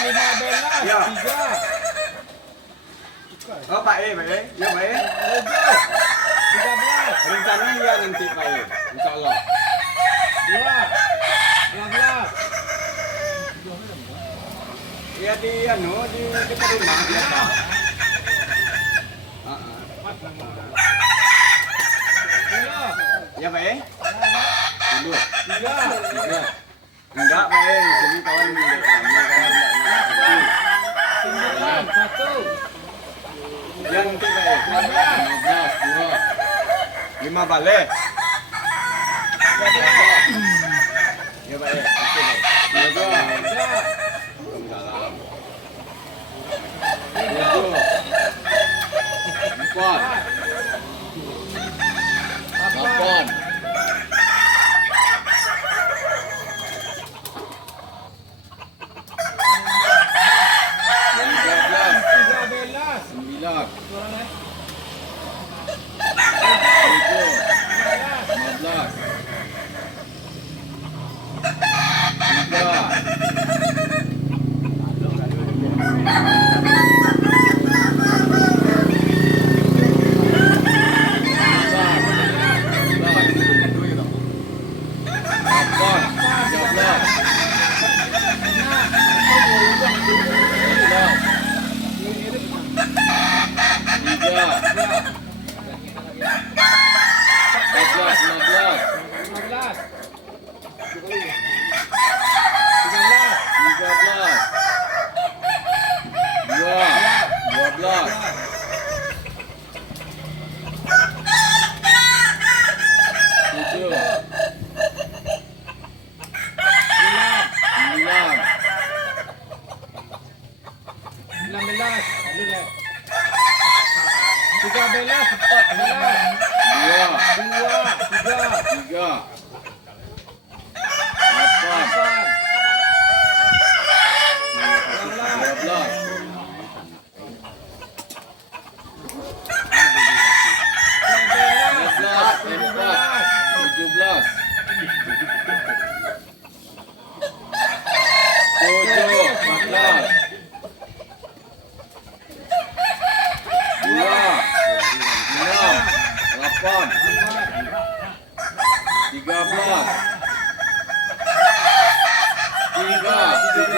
15 Ya. 3. Oh Pak E, ya Pak E. 13. Rencananya ya nanti Pak E, Insya Allah. 2. 12. Ya di dekat rumah biasa. Heeh. 10. Ya Pak E. Dulu. 3. Tiga. Enggak Pak E, di sini kawan milik kami kan. 9. 1. Ya nanti Pak E. 15. 2. 5 balik. 12. Ya Pak E. Oke Pak E. 2.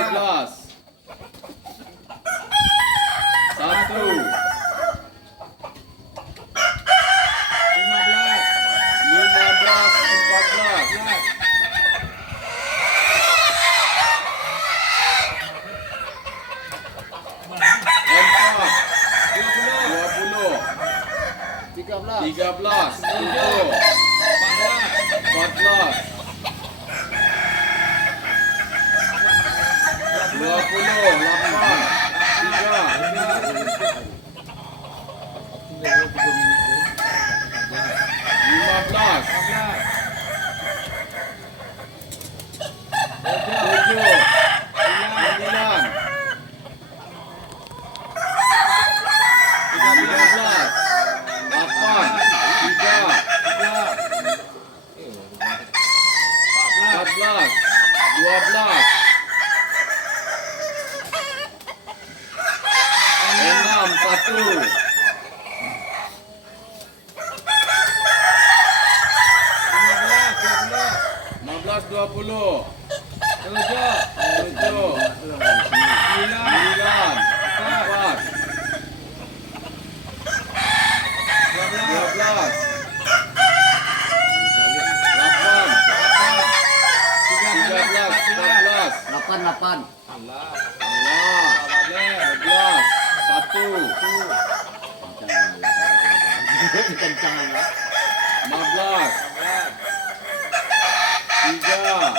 3. Salam. 7. 4. 8. 13. 9. 15. 3.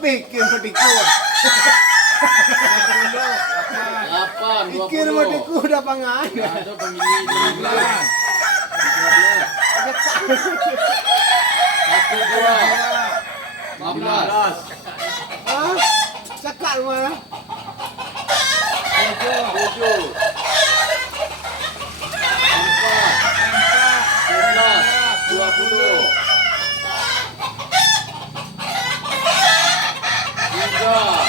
Pikir petiku. 8, 20. Pikir petiku udah pangan. Ada pemilih 15. 15. Ah, cakap mana? 7. 20. 3.